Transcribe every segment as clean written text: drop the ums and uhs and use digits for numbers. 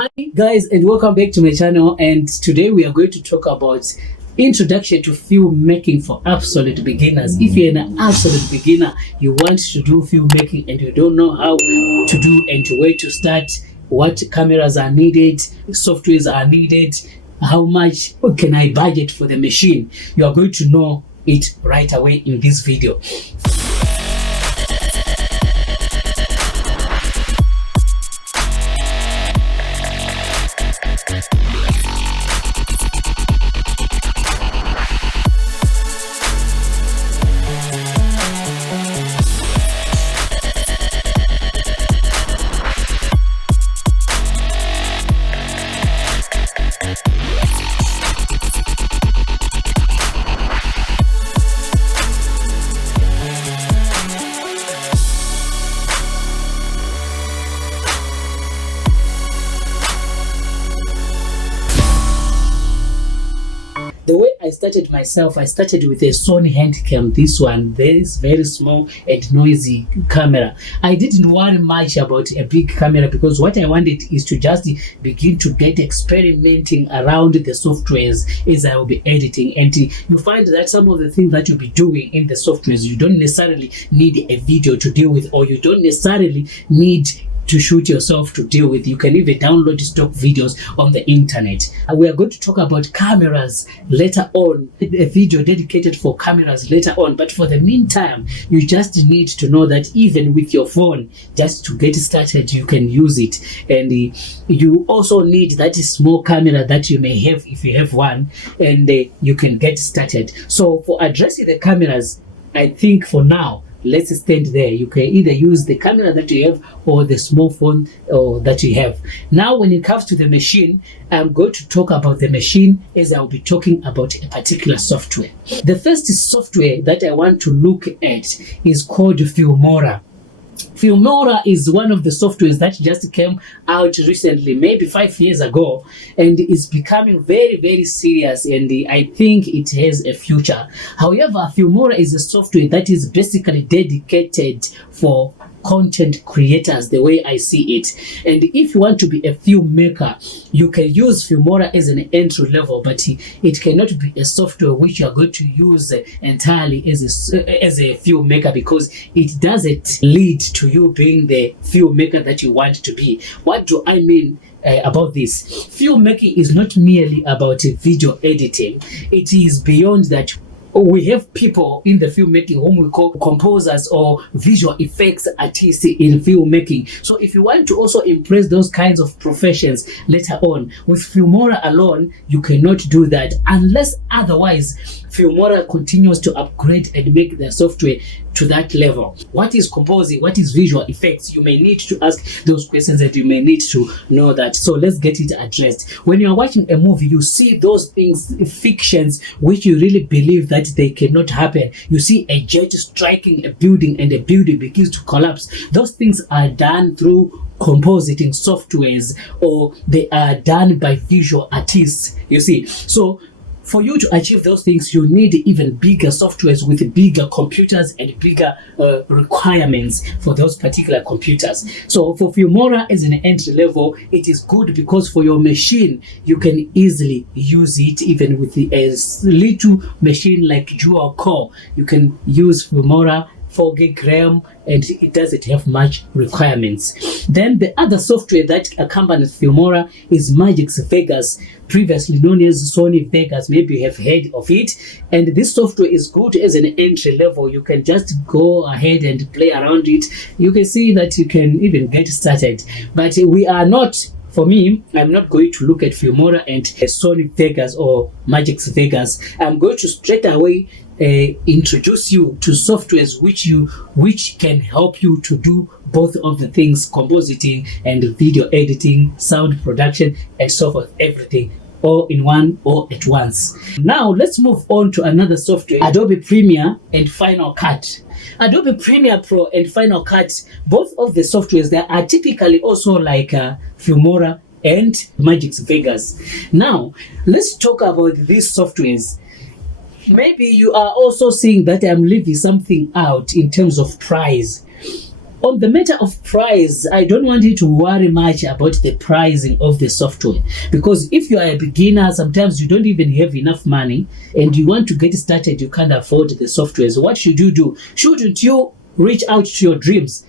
Hi guys, and welcome back to my channel. And today we are going to talk about introduction to filmmaking for absolute beginners. If you're an absolute beginner, you want to do filmmaking and you don't know how to do and where to start, what cameras are needed, softwares are needed, how much can I budget for the machine, you are going to know it right away in this video. The way I started myself, I started with a Sony Handycam. This one, this very small and noisy camera. I didn't worry much about a big camera because what I wanted is to just begin to get experimenting around the softwares as I will be editing. And you find that some of the things that you'll be doing in the softwares, you don't necessarily need a video to deal with, or you don't necessarily need to shoot yourself to deal with. You can even download stock videos on the internet. We are going to talk about cameras later on, a video dedicated for cameras later on. But for the meantime, you just need to know that even with your phone, just to get started, you can use it. And you also need that small camera that you may have if you have one, and you can get started. So for addressing the cameras, I think for now, let's stand there. You can either use the camera that you have or the small phone that you have. Now, when it comes to the machine, I'm going to talk about the machine as I'll be talking about a particular software. The first software that I want to look at is called Filmora. Filmora is one of the softwares that just came out recently, maybe 5 years ago, and is becoming very, very serious, and I think it has a future. However, Filmora is a software that is basically dedicated for content creators, the way I see it. And if you want to be a filmmaker, you can use Filmora as an entry level, but it cannot be a software which you are going to use entirely as a filmmaker, because it doesn't lead to you being the filmmaker that you want to be. What do I mean about this? Filmmaking is not merely about video editing. It is beyond that. We have people in the filmmaking whom we call composers or visual effects artists in filmmaking. So if you want to also impress those kinds of professions later on, with Filmora alone, you cannot do that unless otherwise Filmora continues to upgrade and make the software to that level. What is composing? What is visual effects? You may need to ask those questions and you may need to know that. So let's get it addressed. When you are watching a movie, you see those things, fictions, which you really believe that they cannot happen. You see a jet striking a building and the building begins to collapse. Those things are done through compositing softwares, or they are done by visual artists, you see. So for you to achieve those things, you need even bigger softwares with bigger computers and bigger requirements for those particular computers. So for Filmora as an entry level, it is good because for your machine, you can easily use it even with a little machine like dual core. You can use Filmora 4 gig RAM, and it doesn't have much requirements. Then the other software that accompanies Filmora is Magix Vegas, previously known as Sony Vegas. Maybe you have heard of it. And this software is good as an entry level. You can just go ahead and play around it. You can see that you can even get started. But we are not, for me, I'm not going to look at Filmora and Sony Vegas or Magix Vegas. I'm going to straight away introduce you to softwares which can help you to do both of the things: compositing and video editing, sound production, and so forth, everything all in one or at once. Now let's move on to another software, Adobe Premiere and Final Cut. Adobe Premiere Pro and Final Cut, both of the softwares, they are typically also like Filmora and Magix Vegas. Now let's talk about these softwares. Maybe you are also seeing that I'm leaving something out in terms of price. On the matter of price, I don't want you to worry much about the pricing of the software, because if you are a beginner, sometimes you don't even have enough money and you want to get started, you can't afford the software. So what should you do? Shouldn't you reach out to your dreams?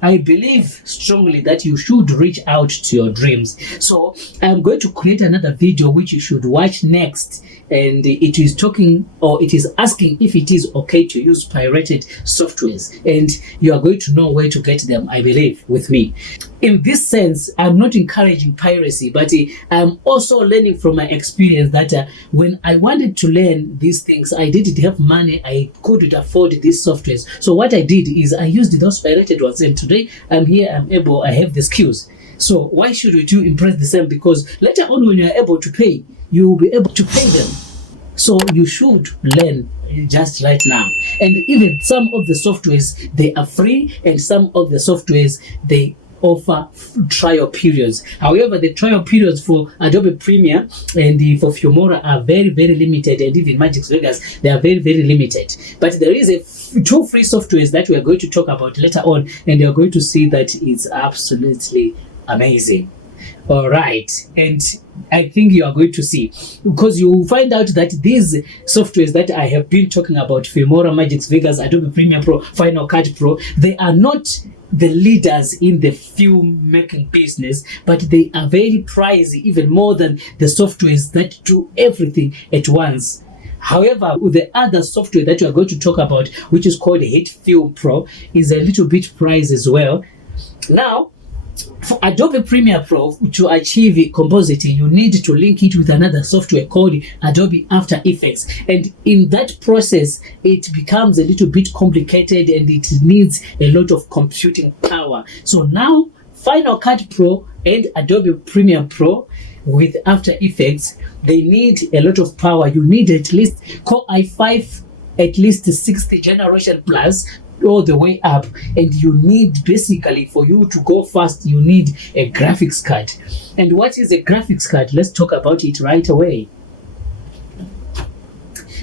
I believe strongly that you should reach out to your dreams. So I'm going to create another video which you should watch next, and it is talking, or it is asking if it is okay to use pirated softwares, and you are going to know where to get them, I believe, with me. In this sense, I'm not encouraging piracy, but I'm also learning from my experience that when I wanted to learn these things, I didn't have money, I couldn't afford these softwares. So what I did is I used those pirated ones, and today I'm here, I have the skills. So why should you impress the same? Because later on, when you're able to pay, you will be able to pay them. So you should learn just right now. And even some of the softwares, they are free, and some of the softwares, they offer trial periods. However, the trial periods for Adobe Premiere and for Filmora are very, very limited, and even Magix Vegas, they are very, very limited. But there is two free softwares that we are going to talk about later on, and you are going to see that it's absolutely amazing. All right, and I think you are going to see, because you will find out that these softwares that I have been talking about, Filmora, Magix Vegas, Adobe Premiere Pro, Final Cut Pro, they are not the leaders in the film making business, but they are very pricey, even more than the softwares that do everything at once. However, with the other software that we are going to talk about, which is called HitFilm Pro, is a little bit pricey as well. Now, for Adobe Premiere Pro, to achieve compositing, you need to link it with another software called Adobe After Effects. And in that process, it becomes a little bit complicated and it needs a lot of computing power. So now, Final Cut Pro and Adobe Premiere Pro with After Effects, they need a lot of power. You need at least Core i5, at least 60 generation plus, all the way up, and you need, basically, for you to go fast, you need a graphics card. And what is a graphics card? Let's talk about it right away.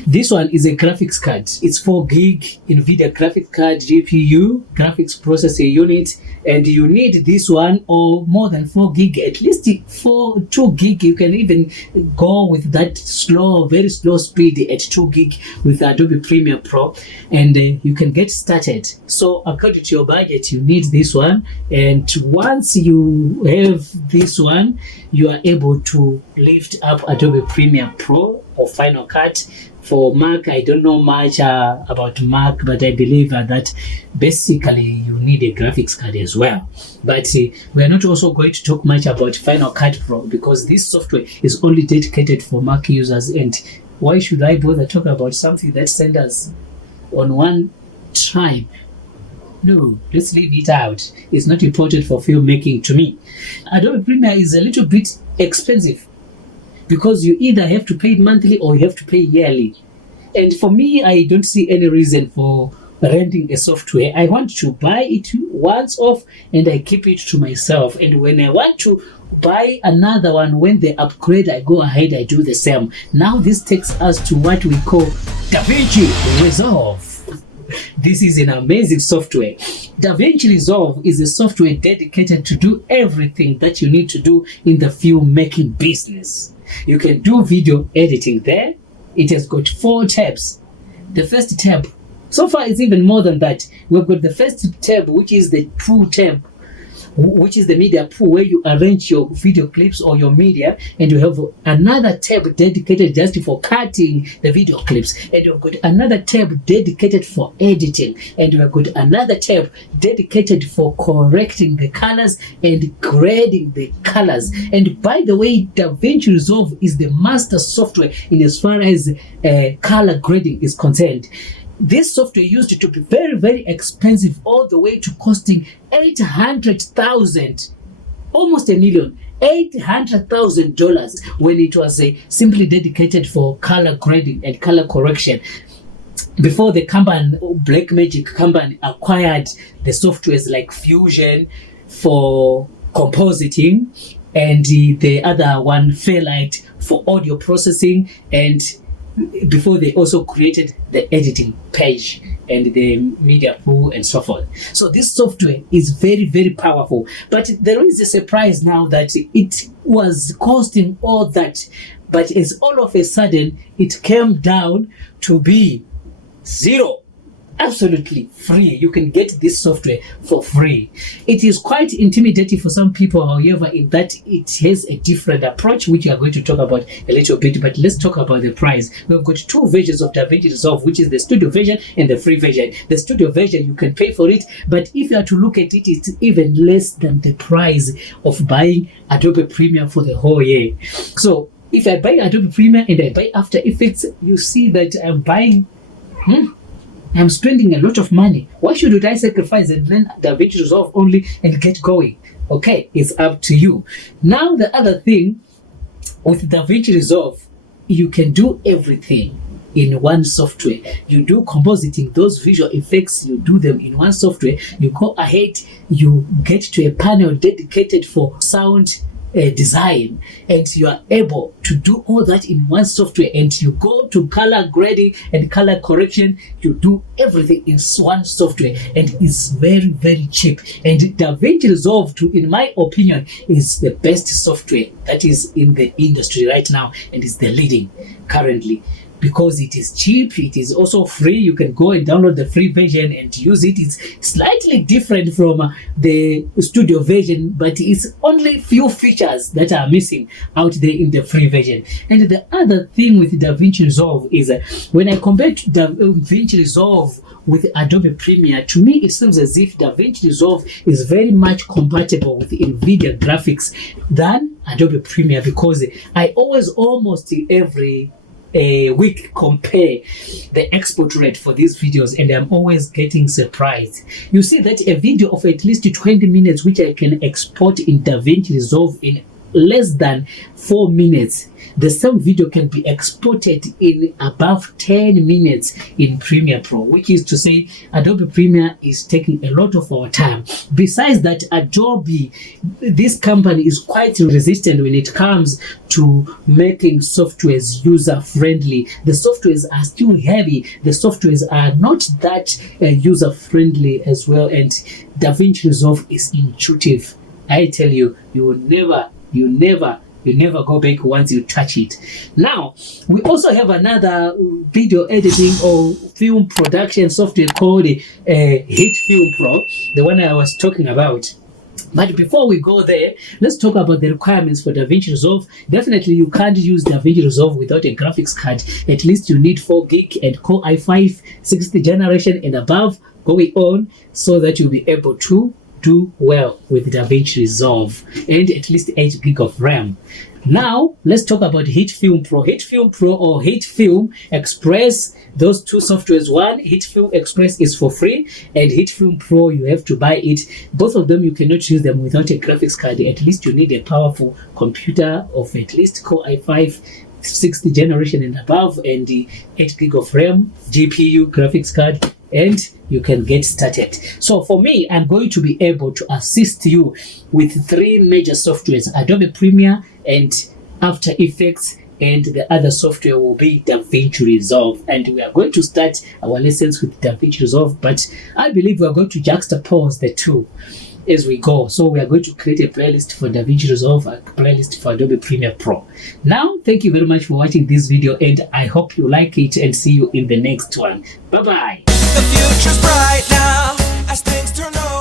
This one is a graphics card. It's 4 gig NVIDIA graphics card, GPU, graphics processing unit, and you need this one or more than 4 gig, at least 2 gig. You can even go with that slow, very slow speed at 2 gig with Adobe Premiere Pro, and you can get started. So according to your budget, you need this one, and once you have this one, you are able to lift up Adobe Premiere Pro or Final Cut. For Mac, I don't know much about Mac, but I believe that basically you need a graphics card as well. But we are not also going to talk much about Final Cut Pro, because this software is only dedicated for Mac users, and why should I bother talk about something that sends us on one tribe? No, let's leave it out. It's not important for filmmaking to me. Adobe Premiere is a little bit expensive, because you either have to pay monthly or you have to pay yearly. And for me, I don't see any reason for renting a software. I want to buy it once off and I keep it to myself. And when I want to buy another one, when they upgrade, I go ahead, I do the same. Now this takes us to what we call DaVinci Resolve. This is an amazing software. DaVinci Resolve is a software dedicated to do everything that you need to do in the filmmaking business. You can do video editing there. It has got 4 tabs. The first tab, so far it's even more than that. We've got the first tab, which is the pool tab, which is the media pool, where you arrange your video clips or your media, and you have another tab dedicated just for cutting the video clips, and you've got another tab dedicated for editing, and you've got another tab dedicated for correcting the colors and grading the colors. And by the way, DaVinci Resolve is the master software in as far as color grading is concerned. This software used to be very, very expensive, all the way to costing $800,000, almost $1 million, $800,000 when it was simply dedicated for color grading and color correction. Before the company, Blackmagic company, acquired the softwares like Fusion for compositing, and the other one, Fairlight, for audio processing, and before they also created the editing page and the media pool and so forth. So this software is very, very powerful. But there is a surprise now that it was costing all that, but as all of a sudden it came down to be zero. Absolutely free. You can get this software for free. It is quite intimidating for some people, however, in that it has a different approach, which we are going to talk about a little bit. But let's talk about the price. We've got two versions of DaVinci Resolve, which is the studio version and the free version. The studio version, you can pay for it, but if you are to look at it, it's even less than the price of buying Adobe Premiere for the whole year. So if I buy Adobe Premiere and I buy After Effects, you see that I'm buying I'm spending a lot of money. Why should I sacrifice and learn DaVinci Resolve only and get going? Okay, it's up to you. Now, the other thing with DaVinci Resolve, you can do everything in one software. You do compositing, those visual effects, you do them in one software. You go ahead, you get to a panel dedicated for sound design, and you are able to do all that in one software, and you go to color grading and color correction. You do everything in one software, and it's very, very cheap. And DaVinci Resolve, in my opinion, is the best software that is in the industry right now, and is the leading currently, because it is cheap. It is also free. You can go and download the free version and use it. It's slightly different from the studio version, but it's only few features that are missing out there in the free version. And the other thing with DaVinci Resolve is when I compare to DaVinci Resolve with Adobe Premiere, to me it seems as if DaVinci Resolve is very much compatible with NVIDIA graphics than Adobe Premiere, because I always, almost every week, compare the export rate for these videos, and I'm always getting surprised. You see that a video of at least 20 minutes, which I can export in DaVinci Resolve in less than 4 minutes, the same video can be exported in above 10 minutes in Premiere Pro, which is to say Adobe Premiere is taking a lot of our time. Besides that, Adobe, this company, is quite resistant when it comes to making softwares user-friendly. The softwares are still heavy. The softwares are not that user-friendly as well, and DaVinci Resolve is intuitive. I tell you, you never go back once you touch it. Now, we also have another video editing or film production software called Hit Film Pro, the one I was talking about. But before we go there, let's talk about the requirements for DaVinci Resolve. Definitely, you can't use DaVinci Resolve without a graphics card. At least you need 4 gig and Core i5 6th generation and above going on, so that you'll be able to do well with DaVinci Resolve, and at least 8 gig of RAM. Now, let's talk about Hit Film Pro. Hit Film Pro or Hit Film Express, those two softwares. One, Hit Film Express, is for free, and Hit Film Pro, you have to buy it. Both of them, you cannot use them without a graphics card. At least you need a powerful computer of at least Core i5 6th generation and above, and the 8 gig of RAM, GPU, graphics card, and you can get started. So for me, I'm going to be able to assist you with 3 major softwares: Adobe Premiere and After Effects, and the other software will be DaVinci Resolve. And we are going to start our lessons with DaVinci Resolve, but I believe we are going to juxtapose the two as we go. So we are going to create a playlist for DaVinci Resolve, a playlist for Adobe Premiere Pro. Now, thank you very much for watching this video, and I hope you like it, and see you in the next one. Bye bye. The future's bright now as things turn over.